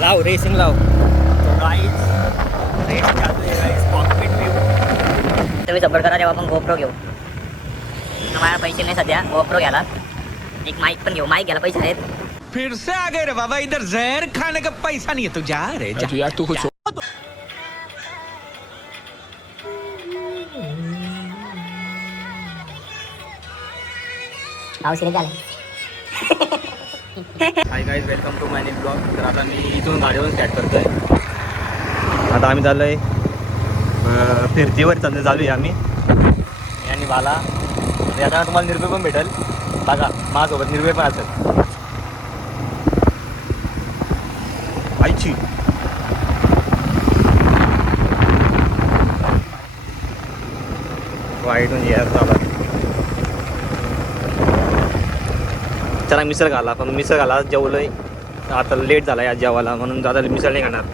लाव रेसिंग लाव. Guys race चालू आहे गाईज. Cockpit view. तुम्ही सपोर्ट करा जेव्हा आपण गोप्रो घेऊ. माझ्याला पैसे नाही सध्या गोप्रो घ्यायला. एक माईक पण घेऊ. माईक घ्यायला पैसे आहेत. फिर से आ गए रे बाबा. इधर जहर खाने का पैसा नहीं है. तू जा रे जा. यार तू कुछ hi guys, welcome to my new blog. तर आता मी इथून गाडीवरून स्टार्ट करतोय. आता आम्ही चाललोय फिरतीवर चालू आहे आम्ही आणि बाला. आता तुम्हाला निर्भय पण भेटेल बघा. माझ्यासोबत निर्भय पण असेल. आईची वाईटून यार चालला. चला मिसळ घाला. पण मिसळ घाला जेवलोय. आता लेट झाला आहे आज जेवायला म्हणून दादा मिसळ नाही खाणार.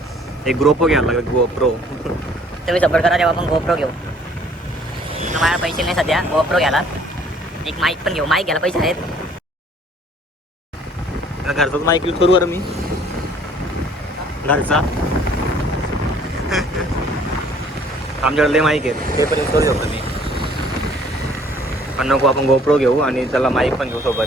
एक ग्रोपो घ्यायला लागेल. गोप्रो. तुम्ही सपोर्ट करा जेव्हा आपण गोप्रो घेऊ. माझ्या पैसे नाही सध्या गोप्रो घ्यायला. एक माईक पण घेऊ. माईक घ्यायला पैसे आहेत. घरचाच माईक यूज करू बरं मी. घरचा आमच्याकडे माईक आहे ते पण यूज करू शकतो मी. पण नको आपण गोप्रो घेऊ आणि त्याला माईक पण घेऊ सोबत.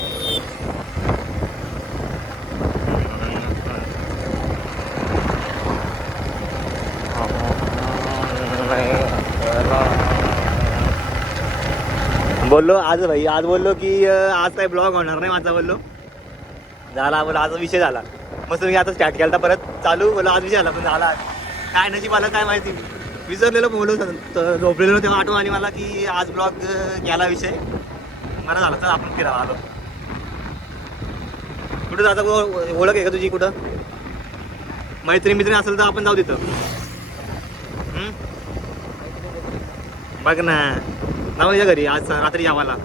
बोललो आज भाई. आज बोललो की आज काही ब्लॉग होणार नाही माझा. बोललो झाला. बोला आज विषय झाला. मस्त मी आता स्टार्ट केला परत चालू. बोला आज विषय झाला पण झाला. काय नशीब आलं काय माहिती. विसरलेलो बोललो झोपलेलो तेव्हा आठवण आली मला की आज ब्लॉग घ्यायला विषय. बरं झालं तर आपण फिरायला आलो. कुठं जाता ओळख आहे का तुझी? कुठं मैत्रिणी असेल तर आपण जाऊ तिथं. बघ ना माझ्या घरी आज रात्री जावाला.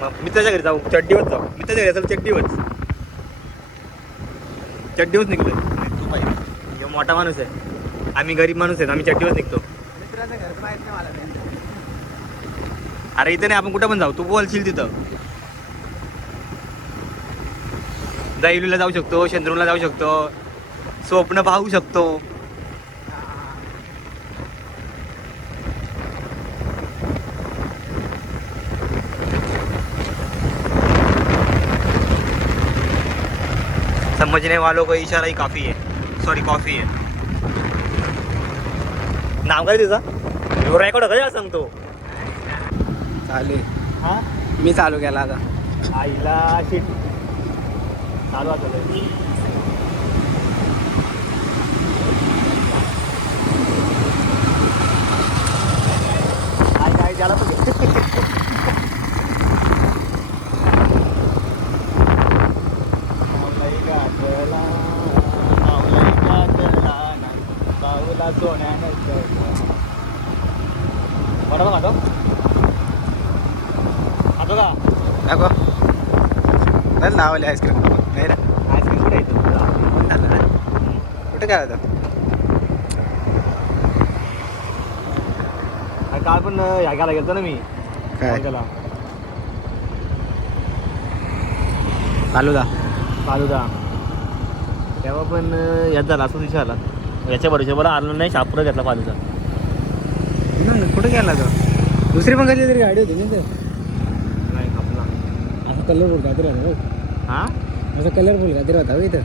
मग मित्राच्या घरी जाऊ. चड्डीवरच जाऊ. मित्राच्या घरी असेल चड्डीवरच. चड्डीवरच निघलोय. तू पाहिजे हे मोठा माणूस आहे. आम्ही गरीब माणूस आहेत. आम्ही चड्डीवर निघतो. अरे इथे नाही आपण कुठं पण जाऊ. तू बोलशील तिथं. दैवलीला जाऊ शकतो. चंद्रूला जाऊ शकतो. स्वप्न पाहू शकतो. समझने वालों को इशारा ही काफी है. सॉरी कॉफी है. नाव काय तुझा? रेकॉर्ड होता सांगतो. चालेल. हा मी चालू केला आता. आईला शिट चालू आता. आई काय झाला बरोबर खातो खातो का? नको चल लावले आईस्क्रीम. नाही ना आईस्क्रीम कुठे येतो? झालं ना. कुठे काय होतं? काल पण ह्या घ्यायला गेलतो ना मी. काय गेला फालुदा. फालुदा. तेव्हा पण याच झाला असं दिवशी आला. याच्या भरोश्यावर आलो नाही. शापूर घेतला फालुदा. कुठे गेला तो? दुसरी पण कधी तरी गाडी होती ना तर. नाही खपला. असं कलरफुल काहीतरी होता. हा असं कलरफुल काहीतरी होता इथं.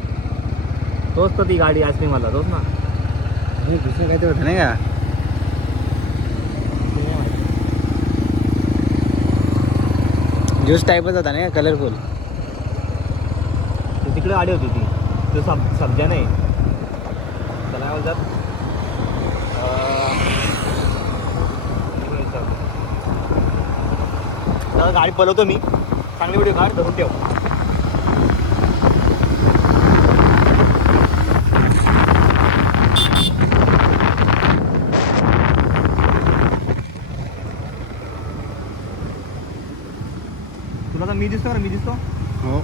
तोच तर ती गाडी आईस्क्रीम वाला तोच ना. दुसरं काहीतरी होतं नाही का? ज्यूस टाईपच होता नाही का कलरफुल. तिकडे गाडी होती ती. तो सब्जा नाही त्याला काय बोलतात. गाडी पलवतो मी. चांगली व्हिडिओ काढ धरून ठेव. तुला तर मी दिसतो का? मी दिसतो हो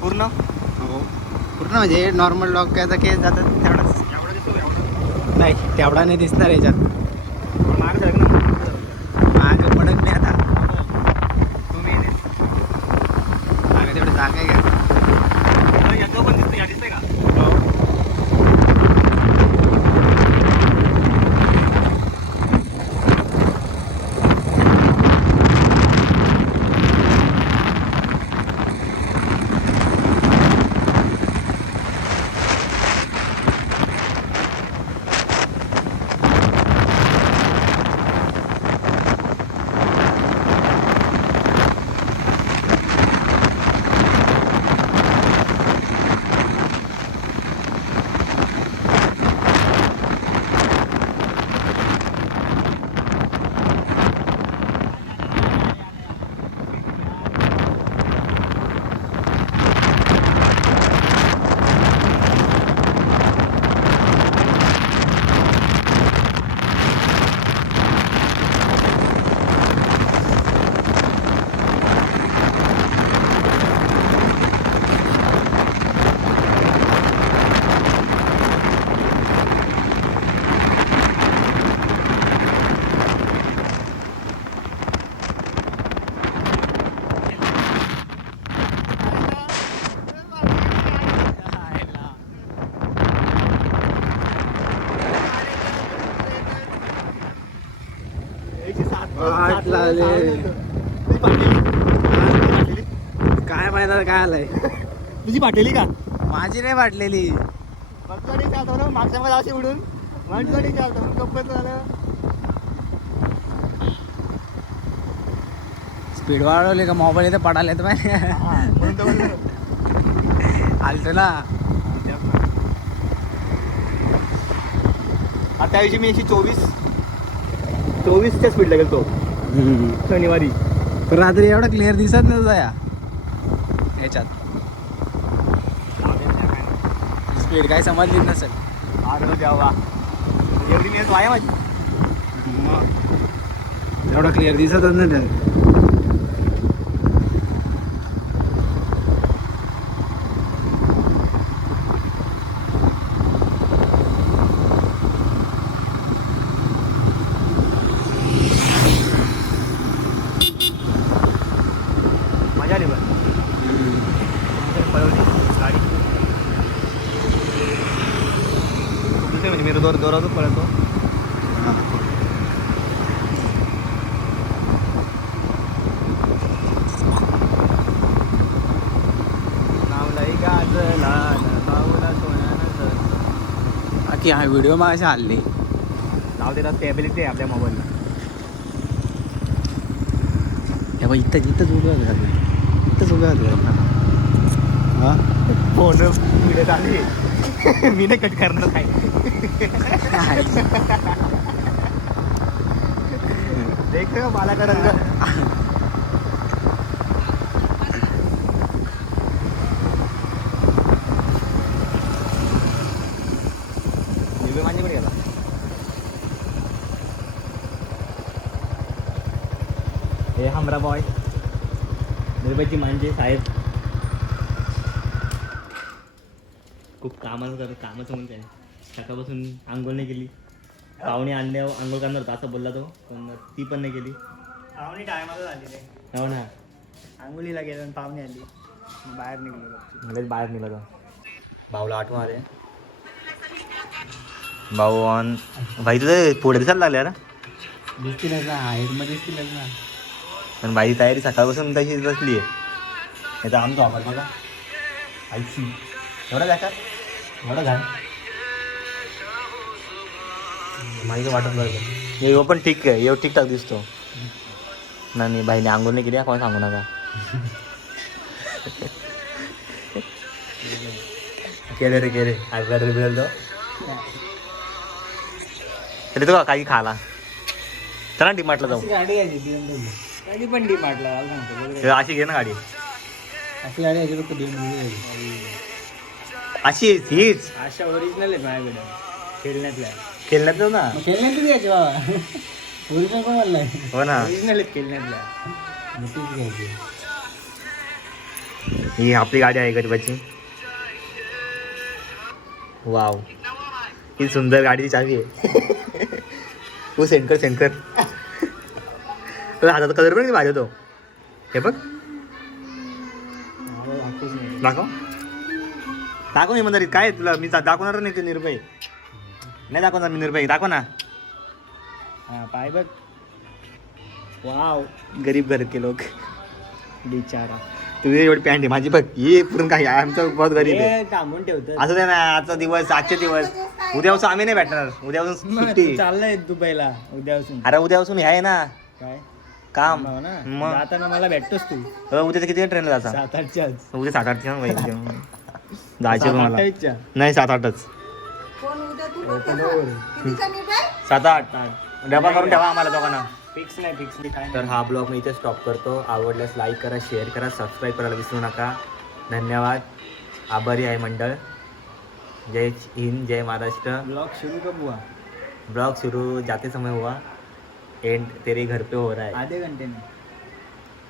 पूर्ण. हो पूर्ण म्हणजे नॉर्मल लॉक त्याचा केस जातात तेवढाच. एवढा दिसतो का? एवढा नाही तेवढा नाही दिसणार याच्यात. मागे सरक ना. मागे पडत नाही आता. तुम्ही मागे तेवढं जागा आहे का? याच्यावर पण दिसतं. या दिसतंय का? हो काय माहिती आता काय आलंय. तुझी पाठवली का? माझी नाही वाटलेली. बघतो चालतो ना मागच्या मध्ये असे उडून म्हणतो चालतो गप्पत झालं. स्पीड वाढवली का मोबाईल इथे पडायला येत माहिती म्हणून तर बोललो. आलतो ना. आता त्या दिवशी मी 124च्या स्पीडला गेलो शनिवारी. पण रात्री एवढं क्लिअर दिसत नव्हतं याच्यात. स्पीड काय समजली नसेल. अरे देवा एवढी मेहनत वाया माझी. एवढं क्लिअर दिसतच नाही त्यात. मजा आली बरं. पळवली गाडी. दुसरे म्हणजे मी दोरातच पळतो. नावलाही गाजला भाऊला सोन्यानं. बाकी हा व्हिडिओ मग अशा हल्ली नाव देतात स्टेबिलिटी आहे आपल्या मोबाईलला. हे बघ इथंच उभं होतं. इथंच उभं होतं. हा फोन व्हिडिओ आली. मी नाही कट करणार काय. देख मला करत माझ्याकडे गेला. हे हमरा बॉय निर्भयची म्हणजे साहेब खूप कामाचं म्हणते आहे. सकाळपासून आंघोळ नाही केली. पाहुणे आणल्यावर आंघोळ करणार होता असं बोलला तो, पण ती पण नाही केली. पाहुणे टायमाला आलेले. हो ना. आंघोळीला गेलो आणि पाहुणे आली मग बाहेर निघलो. मलाच बाहेर निघाला तो. भाऊला आठवण आले. भाऊ ऑन भाई तुझं पुढे दिसायला लागले ना. दिसतीलच ना हाईटमध्ये दिसतीलच ना. पण बाई तयारी सकाळपासून तशी बसली आहे. याचा आमचा वापर बघा आईची एवढा बेकार एवढा घाण. माहिती वाटत लागलं. यो पण ठीक आहे. यो ठीकठाक दिसतो. नाही बाईने आंघोळ नाही केली कोण सांगू नका. केले रे केले आजला रिबिल तो तो काही खाला. चला डीमार्टला जाऊ. गाडी घ्यायची BMW. गाडी पण डीमार्टला सांगतो. अशी घे ना गाडी. अशी गाडी घ्यायची फक्त BMW. अशी हीच अशा ओरिजिनल आहे माझ्याकडे खेळण्यातल्या. खेळण्यात जाऊ ना. खेळण्यातच घ्यायची बाबा. ओरिजिनल पण म्हणलाय. हो ना. ओरिजिनल आहेत खेळण्यातल्या. मग तीच घ्यायची. ही आपली गाडी आहे गरीबाची. वाव ही सुंदर गाडीची चावी आहे. तू सेंकर सेंकर हाताचा कलर पण भारी होतो. हे बघ दाखव दाखव इमानदारीत काय तुला मी दाखवणार नाही. निर्भय नाही दाखवणार मी. निर्भय दाखव ना. हा पाय बघ. वाव गरीब घर के लोक. बिचारा. तुझी एवढी पॅन्ट आहे माझी बघ. ही पूर्ण काय आमचं बहुत गरीब आहे. थांबून ठेवतो. असं नाही ना. आजचा दिवस आजचे दिवस उद्यापासून आम्ही नाही भेटणार. उद्यापासून सुट्टी. चाललंय दुबईला उद्यापासून. अरे उद्यापासून हे आहे ना काय काम. हो ना. मग जाताना मला भेटतोस तू. उद्याचं किती ट्रेनला जायचा. 7-8च्याच. उद्या 7-8 जायचे पण मला. 7-8च्या. नाही 7-8च. बरोबर. 7-8 डबा करून ठेवा आम्हाला दोघांना. फिक्स नाही फिक्स नाही काय तर हा ब्लॉग मी इथे स्टॉप करतो. आवडल्यास लाईक करा, शेअर करा, सबस्क्राईब करायला विसरू नका. धन्यवाद. आभारी आहे मंडळ. जय हिंद जय महाराष्ट्र. ब्लॉग शुरू कब हुआ? ब्लॉग शुरू जाते समय हुआ. एंड तेरे घर पे हो रहा है. आधे घंटे में.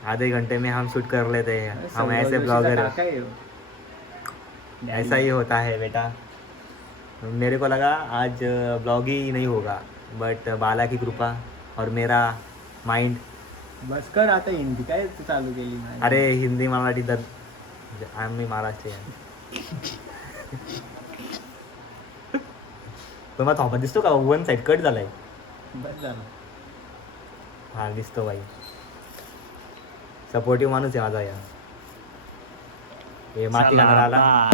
आधे घंटे में हम शूट कर लेते हैं. हम ऐसे ब्लॉगर हैं. ऐसा ही होता है बेटा. मेरे को लगा आज ब्लॉग ही नहीं होगा बट बाला की कृपा और मेरा माइंड. बस कर आता हिंदी काय तू चालू केली. अरे हिंदी मराठी तर आम्ही महाराष्ट्रीयन. पण मला थॉपा दिसतो का. वन साईड कट झालाय. बस झालं. हा दिसतो बाई. सपोर्टिव्ह माणूस आहे माझा या. हे माती खाणार आला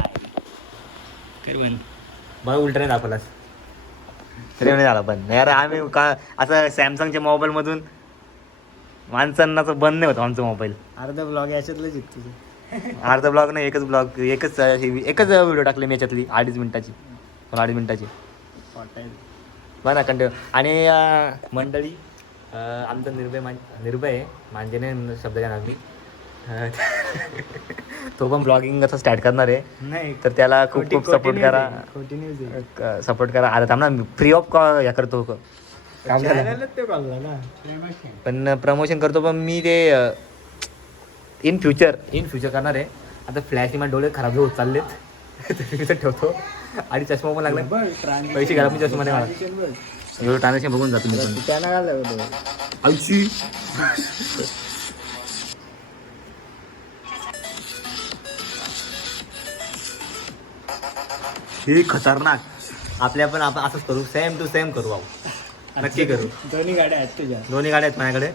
बघ उलट नाही दाखवलास तरी नाही झाला. पण यार आम्ही का असं सॅमसंगच्या मोबाईल मधून माणसांना तर बंद नाही होता आमचा मोबाईल. अर्धा ब्लॉग याच्यातलं जिंकतो. अर्धा ब्लॉग नाही एकच ब्लॉग एकच व्हिडिओ टाकले मी याच्यातली 2.5 मिनिटाची 2.5 मिनिटाची बघ ना कंटिन्यू. आणि मंडळी आमचा निर्भय मांजेने शब्द घेणार मी. तो पण ब्लॉगिंग असं स्टार्ट करणार आहे नाही तर त्याला खूप खूप सपोर्ट करा. खोटी न्यूज आहे. सपोर्ट करा. आता थांब ना फ्री ऑफ या करतो काम झालं चॅनलच ते कॉलला ना. पण प्रमोशन करतो. पण मी ते इन फ्युचर करणार आहे. आता फ्लॅश माझे डोळे खराब होत चाललेत मी तर ठेवतो. आणि चष्मा पण लागला पैसे घाला मी चष्मा नाही मला एवढं ट्रान्झॅक्शन बघून जातो मी पण. त्यांना घाललं आयुषी हे खतरनाक. आपल्या पण आपण असंच करू सेम टू सेम करू भाऊ नक्की करू. दोन्ही गाड्या आहेत तुझ्या. दोन्ही गाड्या आहेत माझ्याकडे.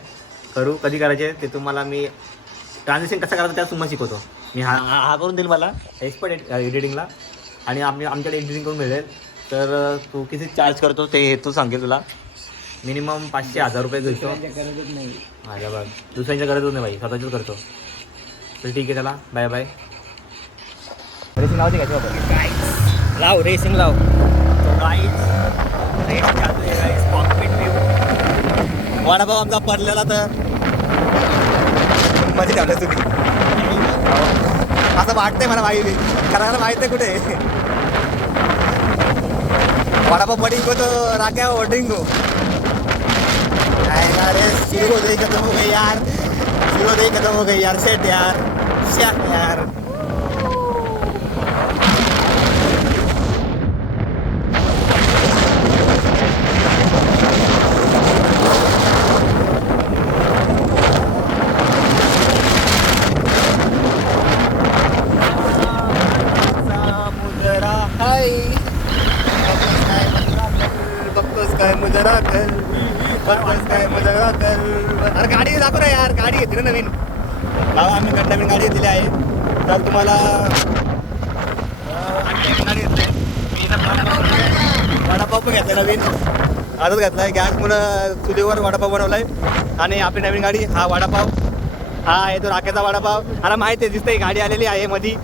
करू कधी करायचे ते तुम्हाला मी ट्रान्झॅक्शन कसं करायचं त्यात तुम्हाला शिकवतो मी. हा करून देईल मला एक्सपर्ट एडिटिंगला. आणि आमच्याकडे एडिटिंग करून मिळेल. तर तू किती चार्ज करतो ते तू सांगेल तुला. मिनिमम 500-1000 रुपये घेतो. गरजच नाही. माझ्या बघ दुसऱ्यांच्या गरजच नाही भाई स्वतःचीच करतो. तर ठीक आहे चला बाय बाय. रेसिंग लावते का लाव रेसिंग लाव. वडापाव आमचा पडलेला तर मध्ये ठेवलं तुम्ही असं वाटतंय मला माहिती करायला माहित आहे कुठे वडापाव पडिंग को तो राख्या होर्डिंग को शुरू हो गई खत्म हो गई यार. शुरू हो गई खत्म हो गई यार. सेट यार. अरे गाडी दाखव ना यार. गाडी घेतली ना नवीन. आम्ही नवीन गाडी घेतलेली आहे. तर तुम्हाला गाडी घेतली वडापाव पण घेतला नवीन. आजच घेतला आहे गॅस म्हणून चुलीवर वडापाव बनवलाय. आणि आपली नवीन गाडी हा वडापाव हा आहे तो राख्याचा वडापाव. मला माहिती आहे दिसतंय गाडी आलेली आहे मधी.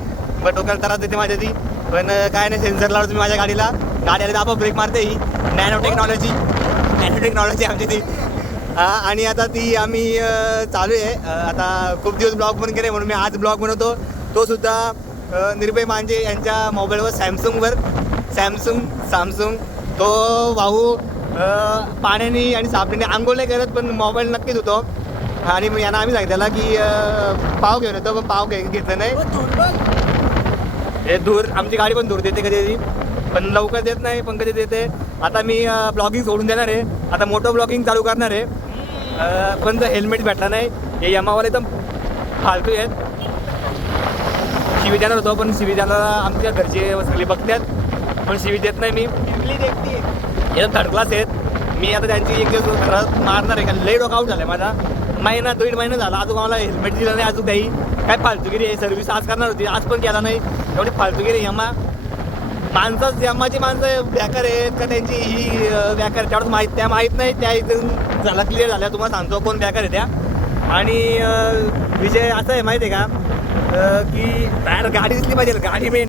पण डोक्याला त्रास देते माझ्या ती. पण काय नाही सेन्सर लावतो तुम्ही माझ्या गाडीला. गाडी आली तर आपण ब्रेक मारते. ही नॅनो टेक्नॉलॉजी आमची ती. आणि आता ती आम्ही चालू आहे. आता खूप दिवस ब्लॉग पण केले म्हणून मी आज ब्लॉग बनवतो. तो सुद्धा निर्भय मांजे यांच्या मोबाईलवर सॅमसंग तो भाऊ पाण्याने आणि साबणीने आंघोळ नाही करत पण मोबाईल नक्कीच होतो. आणि मग यांना आम्ही सांगितलं की पाव घेऊन येतो पण पाव घेतलं नाही. हे धूर आमची गाडी पण धूर देते कधी पण लवकर देत नाही पण कधी देते. आता मी ब्लॉगिंग सोडून देणार आहे. आता मोठं ब्लॉगिंग चालू करणार आहे. पण जर हेल्मेट भेटला नाही हे यमावाले एकदम फालतू आहेत. शिवी देणार होतो पण शिवी द्यायला आमच्या घरचे सगळे बघतात पण शिवी देत नाही मी. एकदम थर्ड क्लास आहेत. मी आता त्यांची एक दिवस घरात मारणार आहे. का लई डोका आऊट झाला माझा. 1.5 महिना झाला अजून मला हेल्मेट दिलं नाही. अजून काही काय फालतूगिरी आहे. सर्व्हिस आज करणार होती आज पण केला नाही. एवढी फालतूगिरी यमा यमाची माणसं बेकार आहेत का त्यांची ही बेकार तेवढंच त्या माहीत नाही. त्या इथून झाला क्लिअर झाल्या तुम्हाला सांगतो कोण बेकार आहे त्या. आणि विषय असा आहे माहिती आहे का की बाहेर गाडी दिसली पाहिजे. गाडी मेन